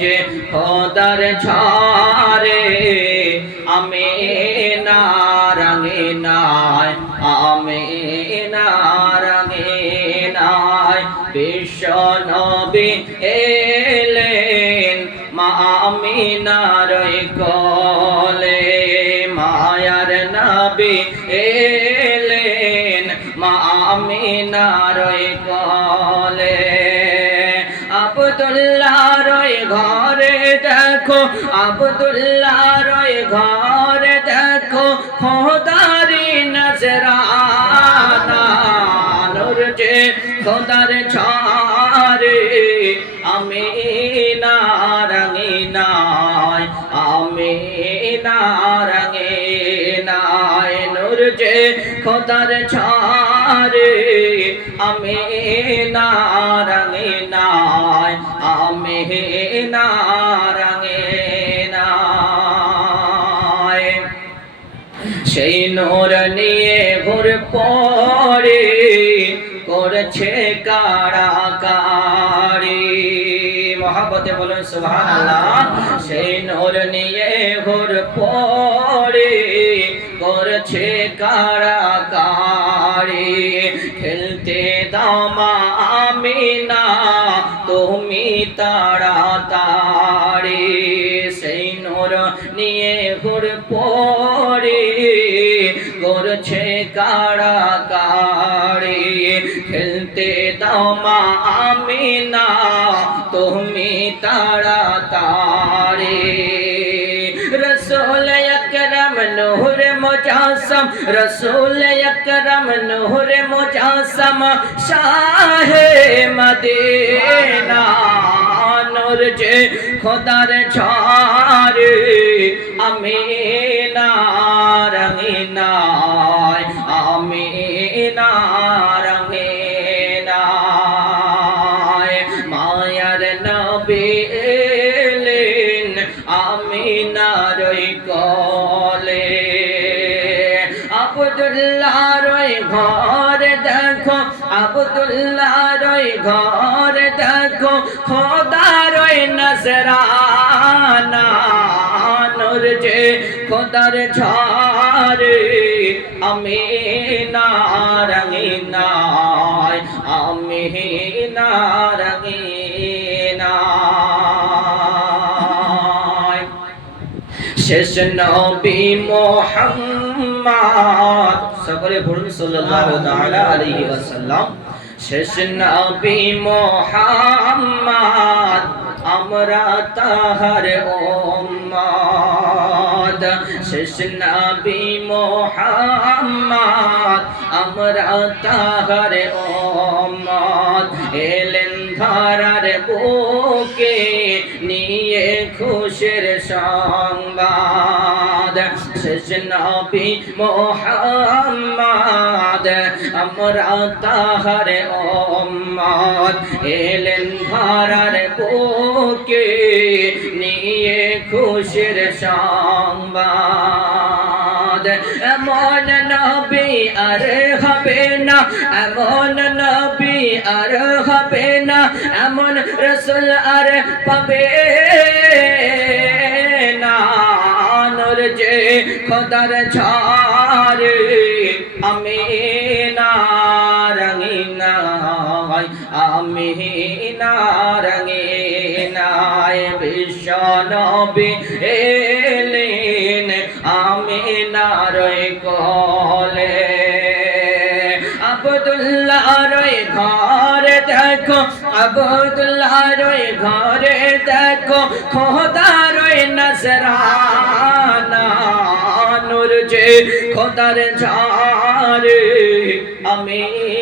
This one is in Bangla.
যে খোদার ঝারে আমিনা রঙে নাই আমিনা রঙে নাই বিশ্ব নবী এলেন মা আমিনার কোলে মায়ার নবী এলেন মা আমিনার কোলে আব্দুল্লাহর ঘরে দেখো আব্দুল্লাহর ঘরে দেখো খোদারি নজরানা নূর যে খোদার ঝারে আমিনা রঙে নাই আমিনা রঙে নাই নূর যে খোদার ঝারে আমিনা রঙে নাই আমিনা রঙে নাই সেই নূর নিয়ে ঘুর পড়ে করছে কারাকারি মহব্বতে বলুন সুবহানাল্লাহ সেই নূর নিয়ে ঘুর পড়ে করছে কারাকারি খেলতে দাও মা আমিনা তুমি তাড়াতাড়ি সেই নূর নিয়ে ঘুর পড়ে করছে কারাকারি খেলতে দাও মা আমিনা তুমি তাড়াতাড়ি রসূল আকরাম নূর মুজাসসাম রসূল আকরাম নূর মুজাসসাম শাহে মদিনা নূর যে খোদার ঝারে আমিনা রঙে নাই আমিনা রঙে নাই মায়ার নবী এলেন আমিনার কোলে আব্দুল্লাহর ঘর দেখো আব্দুল্লাহর ঘর দেখো খোদার নজরানা নূর যে খোদার ঝারে আমিনা রঙে নাই আমিনা রঙে নাই শেষ নবী মুহাম্মদ সকলে বলুন সাল্লাল্লাহু তাআলা আলাইহি ওয়াসাল্লাম শেষ নবী মুহাম্মদ আমরা তাহার উম্মত শেষ নবী মুহাম্মদ আমরা তাহার উম্মত এলেন ধরার বুকে নিয়ে খুশির সংবাদ শেষ নবী মুহাম্মদ আমরা তাহার উম্মত এলেন ধরার বুকে নিয়ে খুশির সংবাদ এমন নবী আর হবে না এমন নবী আর হবে না এমন রাসূল আর পাবে না নূর যে খোদার ঝারে আমিনা রঙে নাই আমিনা রঙে নাই বিশ্ব নবী এলেন আমিনার কোলে আব্দুল্লাহর ঘরে দেখো আব্দুল্লাহর ঘরে দেখো খোদার নজরানা নূর যে খোদার ঝারে আমিনা